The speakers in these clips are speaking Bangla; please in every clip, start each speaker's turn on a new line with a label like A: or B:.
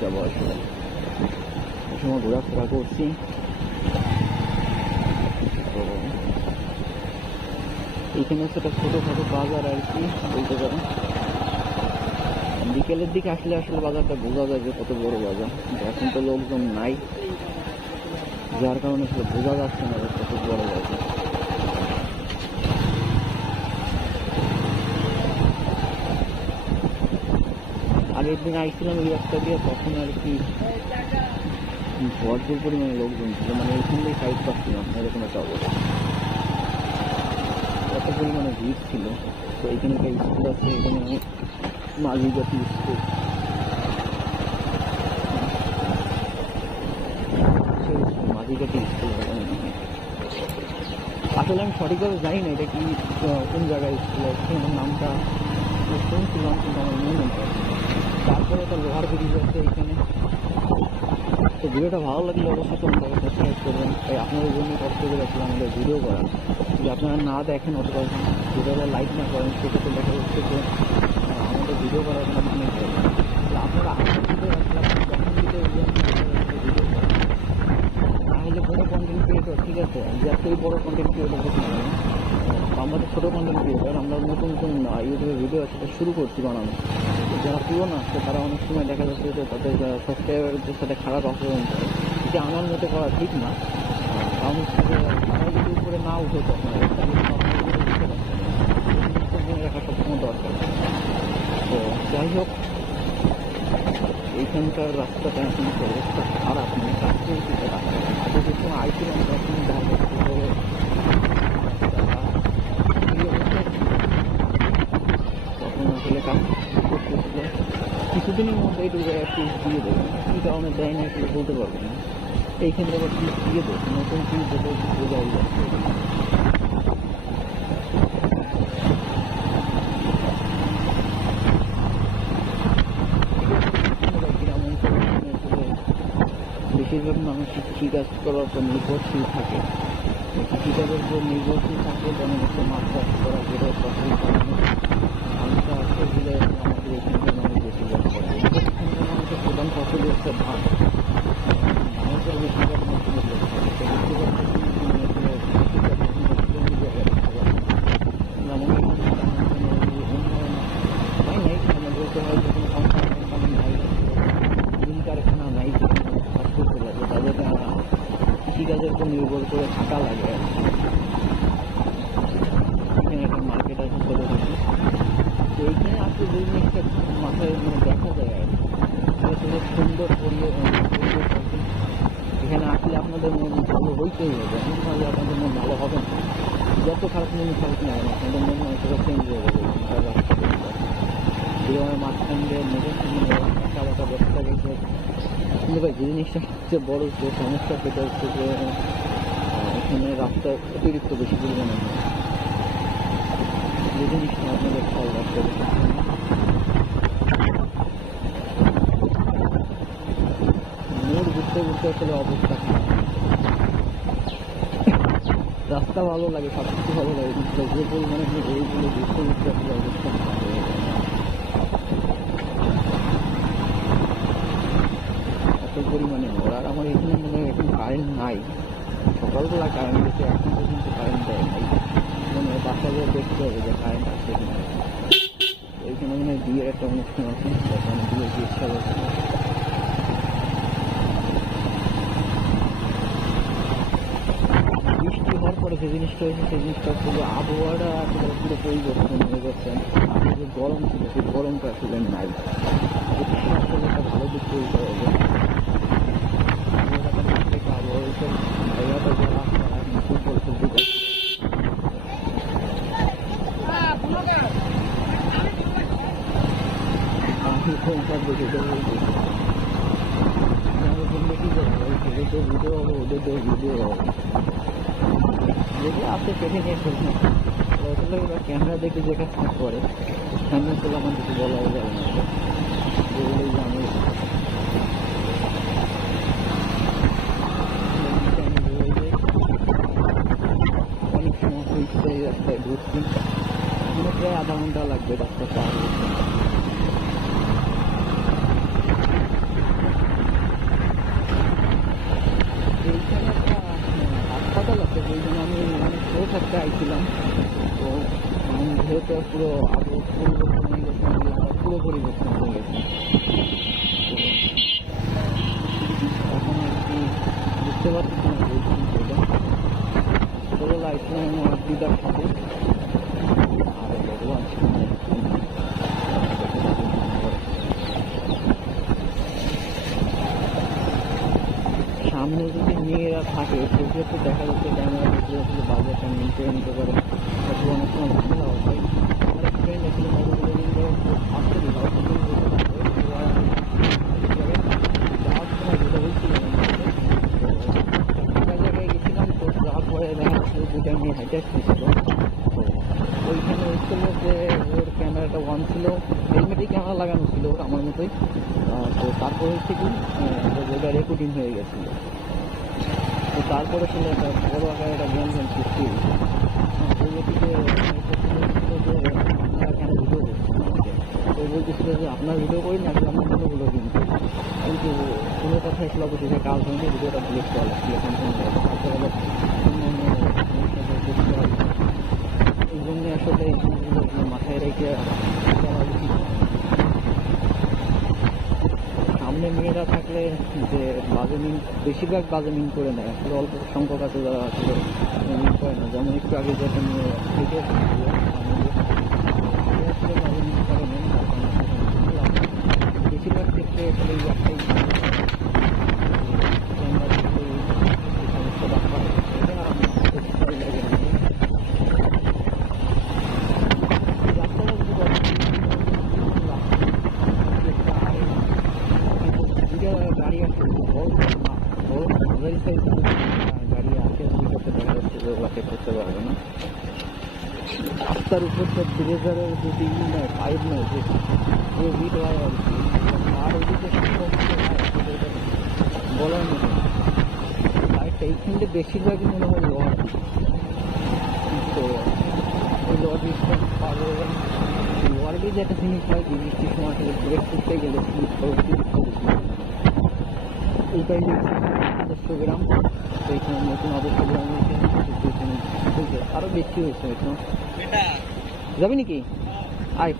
A: যাব আসলে সময় ঘোরাফেরা করছি তো এইখানে হচ্ছে একটা ছোটোখাটো বাজার আর কি বলতে পারেন বিকেলের দিকে আসলে আসলে বাজারটা বোঝা যায় যে কত বড় বাজার এখন তো লোকজন নাই যার কারণে আসলে বোঝা যাচ্ছে না কত বড় বাজার আগের দিন আইছিলাম, এই রাস্তা দিয়ে তখন আর কি ভরপুর পরিমাণে লোকজন ছিল মানে এখান দিয়ে সাইড পাচ্ছিলাম এরকম একটা অবস্থা কত পরিমাণে ভিড় ছিল, তো এখানে একটা স্কুল আছে, এখানে জাতি স্কুল মাঝি জাতি স্কুল। আসলে আমি সঠিকভাবে জানি না এটা কি কোন জায়গায় স্কুল আছে আমার নামটা শুনছিলাম কিন্তু আমার তারপরে একটা লোহার ব্রিজ আছে এখানে তো ভিডিওটা ভালো লাগলে অবশ্যই তোমরা সাবস্ক্রাইব করবেন তাই আপনাদের জন্য কষ্ট করে আসলে আমাদের ভিডিও করা যদি আপনারা না দেখেন অথবা ভিডিওটা লাইক না করেন সেক্ষেত্রে দেখা যাচ্ছে যে আমাদের ভিডিও করার কোনো মানে আপনারা ভিডিও ভিডিও ভিডিও তাহলে কোনো কন্টেন্ট ক্রিয়েটর ঠিক আছে? যে এতই বড় কন্টেন্ট ক্রিয়েটর হতে পারে না। আমাদের ছোটো কন্টেন্ট ক্রিয়েটর আমরা নতুন নতুন ইউটিউবে ভিডিও সেটা শুরু করছি বানানো। যারা পুরোনো আছে তারা অনেক সময় দেখা যাচ্ছে যে তাদের সাবস্ক্রাইবারদের সাথে খারাপ আচরণ করে। এটা আমার মতে করা ঠিক না। কারণ তারা যদি উপরে না উঠে তখন না। রাখা সবসময় দরকার। তো যাই হোক, এইখানকার রাস্তাটা এখন অবস্থা খারাপ মানে কাছে আগে যে সময় আইছিলাম তখন দেখা যাচ্ছে যে রাস্তাটা এই অবস্থায় ছিল। তখন আসলে কাজ করতেছিল কিছুদিনের মধ্যে একটু পিস দিয়ে দেবে কী কারণে দেয় না একটু বলতে পারব না। এইখানে আবার পিস দিয়ে দেবে? নতুন পিস দেবে? বোঝাই যাচ্ছে বেশিরভাগ মানুষ কৃষিকাজ করার উপর নির্ভরশীল থাকে। কৃষিকাজের উপর নির্ভরশীল থাকে হচ্ছে মাছ চাষ করা যেটা ফসল ধান চাষ এগুলো আমাদের এখানকার মানুষ বেশিরভাগ করে এখানকার মানুষের প্রধান ফসল হচ্ছে ধান ধানের উপর বেশিরভাগ মানুষ নির্ভর করে তো বেশিরভাগ ক্ষেত্রেই তিনি আসলে কৃষিকাজ জমি জায়গায় রাখতে পারে যেমন এখানে উন্নয়ন হয় নাই মানে বলতে হয় যে কোনো কনস্ট্রাকশন নাই মিল কারখানা নাই যেখানে কাজ করতে লাগে তাদের আহ, কৃষিকাজের উপর নির্ভর করে থাকা লাগে। এখানে একটা মার্কেট আছে ছোটো খাটো তো এইখানে আসলে যে জিনিসটা মাথায় মানে দেখা যায় আর। সেটা সুন্দর পরিবেশ, এখানে আসলে আপনাদের মন ভালো হইতেই হবে এমন আপনাদের মন ভালো হবে না যত খারাপ মন খারাপ না আপনাদের মন অনেকটা চেঞ্জ হয়ে যাবে মাঝখান দিয়ে মানে একা বাঁকা জিনিসটা সবচেয়ে বড় যে সমস্যা, সেটা হচ্ছে যে মানে রাস্তায় অতিরিক্ত বেশি পরিমাণে যে জিনিসটা আপনাদের খেয়াল রাখতে হবে। মোড় ঘুরতে ঘুরতে আসলে অবস্থা রাস্তা ভালো লাগে সব কিছু ভালো লাগে, কিন্তু যে পরিমাণে এইগুলো ঘুরতে ঘুরতে আসলে অবস্থা এত পরিমাণে মোড় আর আমার এখানে মানে এখন কারেন্ট নাই। সকালবেলা কারেন্ট গেছে এখন পর্যন্ত কারেন্ট দেয় নাই। মানে বাচ্চাদের দেখতে হবে যে কারেন্ট আছে কিনা। এইখানে মানে বিয়ের একটা অনুষ্ঠান আছে তখন বিয়ে ইচ্ছা করছে বৃষ্টি হওয়ার পরে যে জিনিসটা হয়েছে, সেই জিনিসটা যে আবহাওয়াটা আসলে পুরো পরিবর্তন হয়ে যাচ্ছে। যে গরম ছিল, সেই গরমটা আসলে নাই। ভালো দিক তৈরি যদি আপনি কেটে নিয়ে ফেলছেন ক্যামেরা দেখে যে কাজটা করে সামনে তো আমার কিছু বলা যাবে না বললেই যে আমি মানে প্রায় আধা ঘণ্টা লাগবে রাস্তা পার। এইখানে একটা হাসপাতাল আছে, সেই জন্য আমি অনেক ছোটো থাকতে তো যেহেতু পুরো আবহাওয়া পরিবর্তন পুরো পরিবর্তন হয়ে গেছে তো এখন আর কি বুঝতে পারছি না বলছি সেটা ছোটোবেলা আইছিলাম আমার দিদার সাথে আর ভগবান সামনে যদি মেয়েরা থাকে দেখা যাচ্ছে ক্যামেরা দেখলে আসলে বাজারটা মেনটেন নিতে পারে অথবা অনেক সময় ঝামেলা হয় ফ্রেন্ড আসলে মোবাইল কিন্তু আসতে ওইখানে যে ওর ক্যামেরাটা ওয়ান ছিল ক্যামেরা লাগানো ছিল আমার মতোই তো তারপর হচ্ছে কি রেকর্ডিং হয়ে গেছিল তো তারপরে ছিল একটা বড় আকারে একটা জ্ঞান সৃষ্টি। যে আপনারা ভিডিও বলতেছিল যে, আপনার ভিডিও করি না আসলে আমার ভিডিওগুলো কিন্তু কিন্তু কোনো কথা আসলে অবশ্যই কাজ হয়নি ভিডিওটা ডিলিট করা লাগছিল এই জন্য আসলে আপনার মাথায় রেখে চলা উচিত সামনে মেয়েরা থাকলে যে বাজেমিন বেশিরভাগ বাজেমিন করে নেয়। আসলে অল্প সংখ্যক আছে যারা আসলে করে না। যেমন একটু আগে যখন থেকে বেশিরভাগ ক্ষেত্রে এসেছিল সামনে দিয়ে, সে আসলে বাজে মিন করে নেয় না, কারণ আসলে বেশিরভাগ ক্ষেত্রে আসলে এই একটাই ক্যামেরা দেখলে এই সমস্যাটা হয় এটা আমার খুব ভালো লাগে না। রাস্তাটা যদি দুইটা গাড়ি আছে বড় মা- বড় মাঝারি সাইজ গাড়ি আছে দুইটাতে দেখা যাচ্ছে যে ওগুলা চেক করতে পারবে না তো ব্রেজারের যদি ই নয় পাইপ নয় যে পুরো হিট হয় আর কি আর ওদিকে বলার মতো পাইপটা এইখানটা বেশিরভাগই মনে হয় লোহার তো ওই লোহার জিনিসটা পাবে লোহার যে একটা জিনিস হয় যে বৃষ্টির সময় আসলে ব্রেক করতে গেলে এইটাই আদর্শ গ্রাম তো এখানে নতুন আদর্শ গ্রাম হয়েছে আরও বেশি হয়েছে এখানে যাবি নাকি? আয়।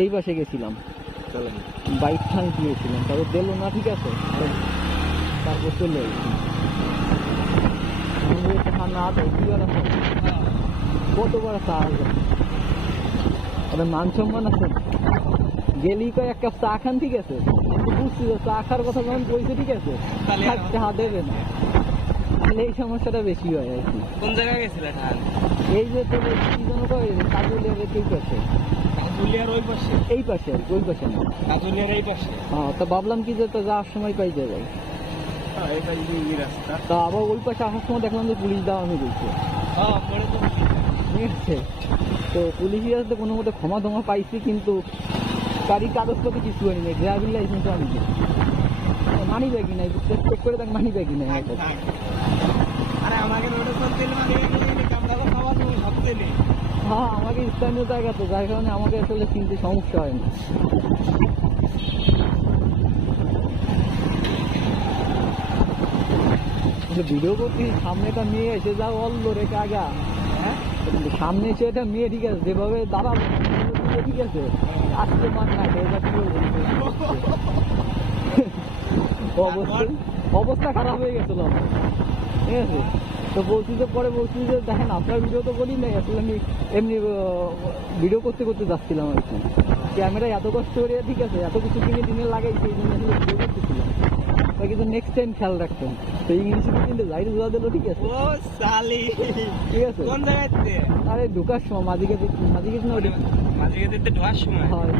A: এই পাশে গেছিলাম। বাইক থান গিয়েছিলাম। তারপর দিল না ঠিক আছে। তারপর চলে? কত বড় চা ওদের মান সম্মান আছে? গেলি কয় এক কাপ চা খান ঠিক আছে? বুঝছি চা খাওয়ার কথা যখন বলছে ঠিক আছে। চা দেবে না। তাহলে এই সমস্যাটা বেশি হয় আর কি।
B: কোন জায়গায় গেছিলে
A: এই যে তোর কি যেন কয় কাজুলিয়ার এই পাশে।
B: কাজুলিয়ার ওই পাশে?
A: এই পাশে আর ওই পাশে না।
B: কাজুলিয়ার এই পাশে?
A: হ্যাঁ তা ভাবলাম কি যে তো যাওয়ার সময় পাই যাবে
B: হ্যাঁ
A: তা আবার ওই পাশে আসার সময় দেখলাম যে পুলিশ দেওয়া হয়ে গেছে।
B: হ্যাঁ তো
A: ঠিক আছে। তো পুলিশই আসতে কোনো মতে ক্ষমা ধমা পাইছি কিন্তু গাড়ির কাগজপত্র কিছু হয়নি। ড্রাইভিং লাইসেন্সও আনি মানি ব্যাগই নাই চেক করে দেখ মানি ব্যাগই নাই। কাছে।
B: আরে আমাকে রোডে চলতে মানে
A: হ্যাঁ আমাকে স্থানীয় জায়গা তো যার কারণে আমাকে আসলে চিনতে সমস্যা হয় না। ভিডিও করতে সামনেটা নিয়ে এসে যা বলল রে কাগা
B: হ্যাঁ?
A: সামনে এসে এটা মেয়ে ঠিক আছে যেভাবে দাঁড়াবো ঠিক আছে। আসতে মান না? অবস্থা অবস্থা খারাপ হয়ে গেছিল আমার। ঠিক আছে? তো বলছি যে পরে বলছি যে দেখেন আপনার ভিডিও তো বলি নাই আসলে আমি এমনি ভিডিও করতে করতে যাচ্ছিলাম আর কি। ক্যামেরা এত কষ্ট করে ঠিক আছে এত কিছু কিনে দিনে লাগাই সেই জন্য আসলে ভিডিও করতেছিলাম। কিন্তু নেক্সট টাইম খেয়াল রাখতেন তো ইংলিশে কিন্তু লাইট বোঝা দিল ঠিক আছে।
B: ও সালি।
A: ঠিক আছে?
B: কোন জায়গাতে
A: আরে ঢোকার সময় মাঝিকে মাঝিকে না ওটা
B: মাঝে সময়?
A: হয়।